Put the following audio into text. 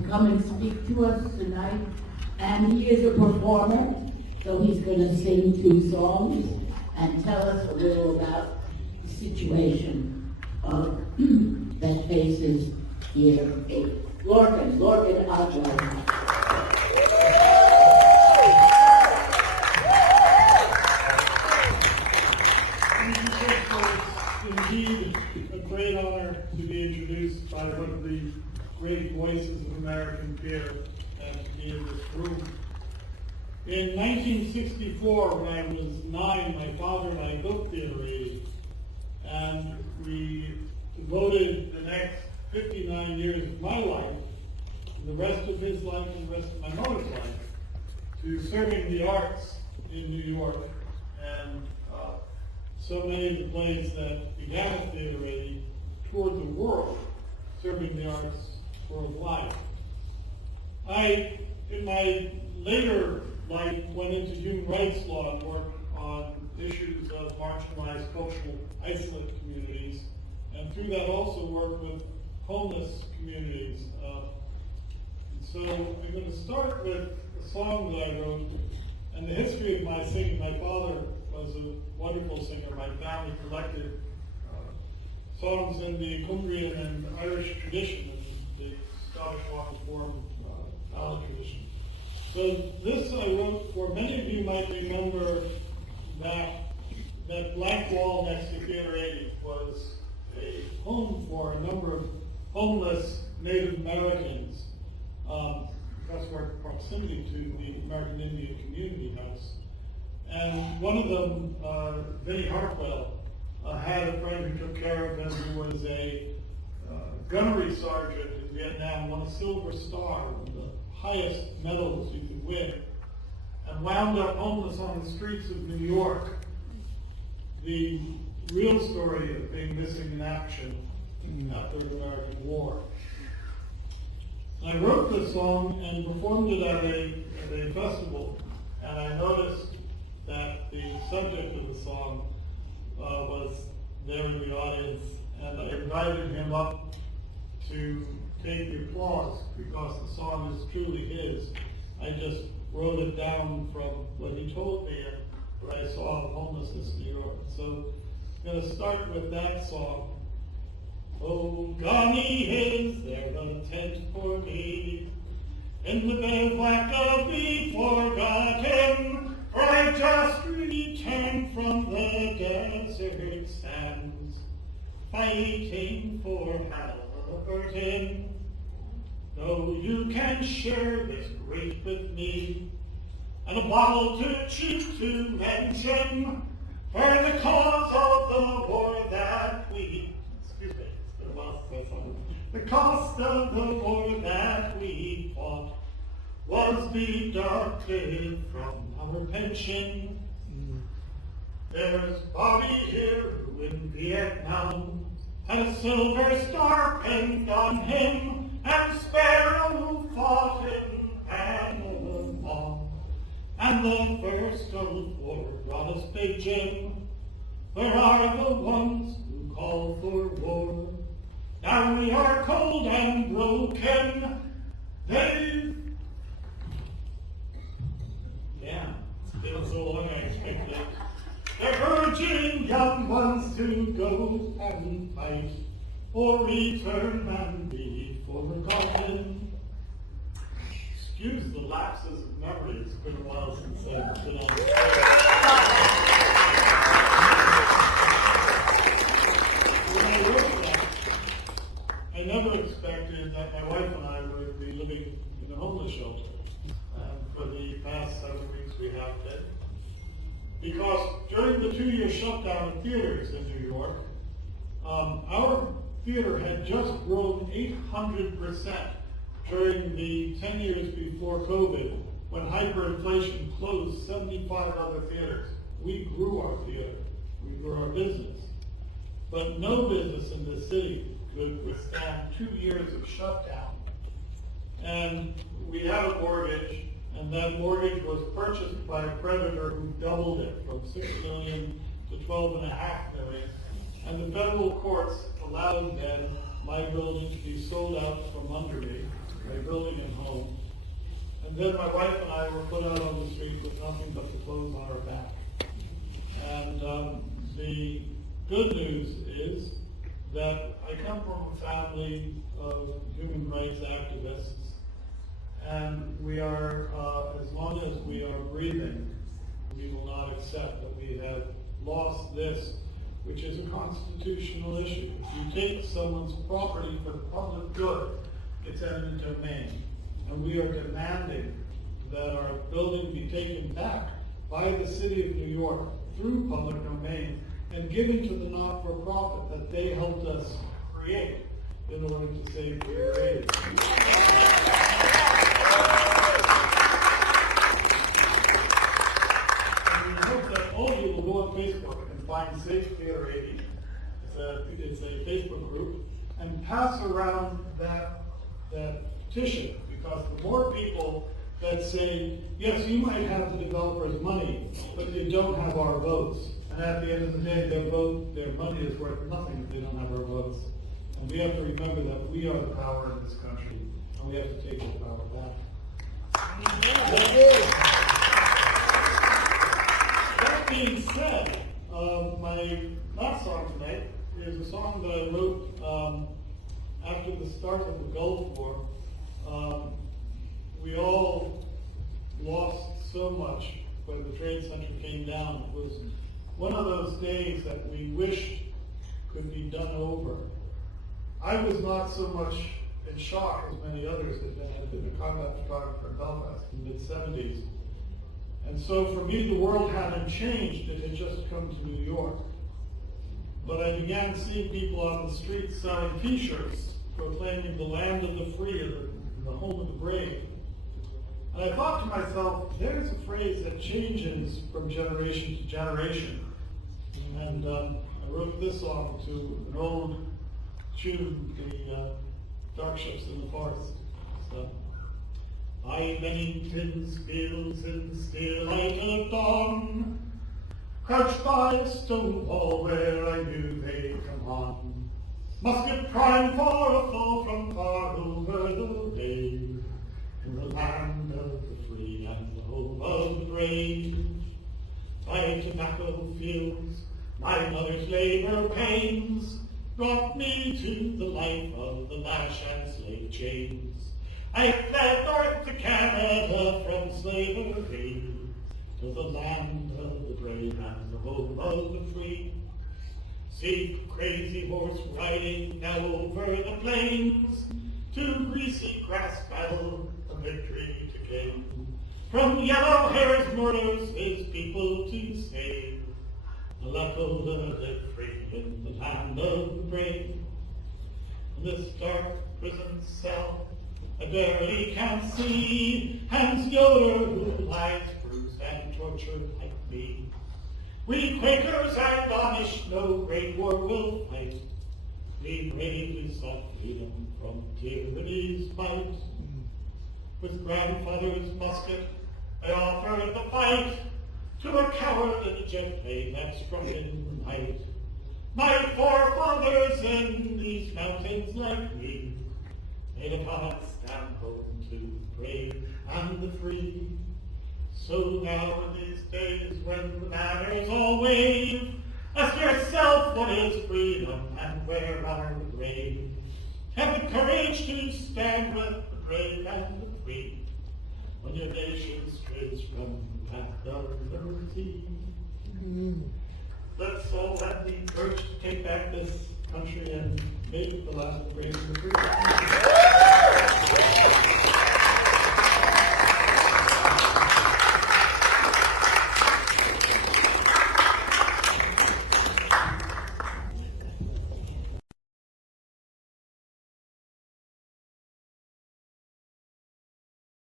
to come and speak to us tonight. And he is a performer, so he's going to sing 2 songs and tell us a little about the situation that faces here. Lorcan Osborne. Indeed, a great honor to be introduced by one of the great voices of American theater and to be in this room. In 1964, when I was 9, my father and I built Theater 80, and we devoted the next 59 years of my life, and the rest of his life and the rest of my mother's life, to serving the arts in New York. And so many of the plays that began at Theater 80 toured the world, serving the arts worldwide. I, in my later life, went into human rights law and worked on issues of marginalized cultural isolate communities, and through that also worked with homeless communities. So I'm going to start with a song that I wrote, and the history of my singing. My father was a wonderful singer. My family collected songs in the Cumbrian and Irish tradition, and the Scottish Walk of Form ballad tradition. So this I wrote for, many of you might remember that blank wall next to Theater 80 was a home for a number of homeless Native Americans because of our proximity to the American Indian Community House. And one of them, Vinnie Hartwell, had a friend who took care of him who was a gunnery sergeant in Vietnam, won a Silver Star, one of the highest medals you could win, and wound up homeless on the streets of New York. The real story of being missing in action after the American War. I wrote this song and performed it at a festival, and I noticed that the subject of the song was there in the audience, and I invited him up to take the applause because the song is truly his. I just wrote it down from what he told me and what I saw of homelessness in New York. So I'm going to start with that song. Oh, Johnny, is there a tent for me in the bivouac of the forgotten? For I just returned from the desert sands, fighting for Halliburton. Though you can share this grief with me, and a bottle to cheap to mention, for the cause of the war that we, the cost of the war that we fought was deducted from our pension. There's Bobby here who in Vietnam had a Silver Star pinned on him, and Sparrow who fought in Panama. And the first Gulf War brought us Big Jim. Where are the ones who call for war? Now we are cold and broken. It's been so long I expected. They're urging young ones to go and fight, or return and be forgotten. Excuse the lapses of memory. It's been a while since I've been on stage. When I wrote that, I never expected that my wife and I would be living in a homeless shelter. For the past 7 weeks we have been. Because during the 2-year shutdown of theaters in New York, our theater had just grown 800% during the 10 years before COVID, when hyperinflation closed 75 other theaters. We grew our theater, we grew our business. But no business in this city could withstand 2 years of shutdown. And we had a mortgage, and that mortgage was purchased by a creditor who doubled it from $6 million to $12.5 million. And the federal courts allowed then my building to be sold out from under me. by building a home. And then my wife and I were put out on the street with nothing but the clothes on our back. And the good news is that I come from a family of human rights activists, and we are, as long as we are breathing, we will not accept that we have lost this, which is a constitutional issue. If you take someone's property for the public good, it's eminent domain. And we are demanding that our building be taken back by the city of New York through public domain and given to the not-for-profit that they helped us create in order to save Peter Rady. And we hope that all of you will go on Facebook and find Save Peter Rady. It's a Facebook group, and pass around that petition, because the more people that say, yes, you might have the developer's money, but they don't have our votes. And at the end of the day, their money is worth nothing if they don't have our votes. And we have to remember that we are the power in this country, and we have to take the power back. That being said, my last song tonight is a song that I wrote after the start of the Gulf War. We all lost so much when the Trade Center came down. It was one of those days that we wished could be done over. I was not so much in shock as many others had been. I'd been a combat photographer in Belfast in the mid-70s. And so for me, the world hadn't changed. It had just come to New York. But I began seeing people on the streets selling t-shirts proclaiming the land of the free and the home of the brave. And I thought to myself, there's a phrase that changes from generation to generation. And I wrote this song to an old tune, the Dark Ships in the Forest. So, I Bennington's fields in the still light of dawn, crouched by a stone wall where I knew they'd come on. Musket prime for a foe from far over the bay, in the land of the free and the home of the brave. My tobacco fields, my mother's labor pains, brought me to the life of the lash and slave chains. I fled north to Canada from slavery, to the land of the brave and the home of the free. See crazy horse riding now over the plains, to greasy grass battle, a victory to gain. From yellow hair's murders his people to save, the Lakota live free in the land of the brave. In this dark prison cell I barely can see Hans Yoder, who lies bruised and tortured like me. We Quakers and Amish no great war will fight. We bravely sought freedom from tyranny's might. With grandfather's musket, I offered the fight to a coward in a jet plane that struck in the night. My forefathers in these mountains like me made a promise stand home to the brave and the free. So now in these days when the banners all wave, ask yourself what is freedom and where are the brave? Have the courage to stand with the brave and the free when your nation strays from the path of liberty. Let's all have the courage to take back this country and make it the land of the brave and the free.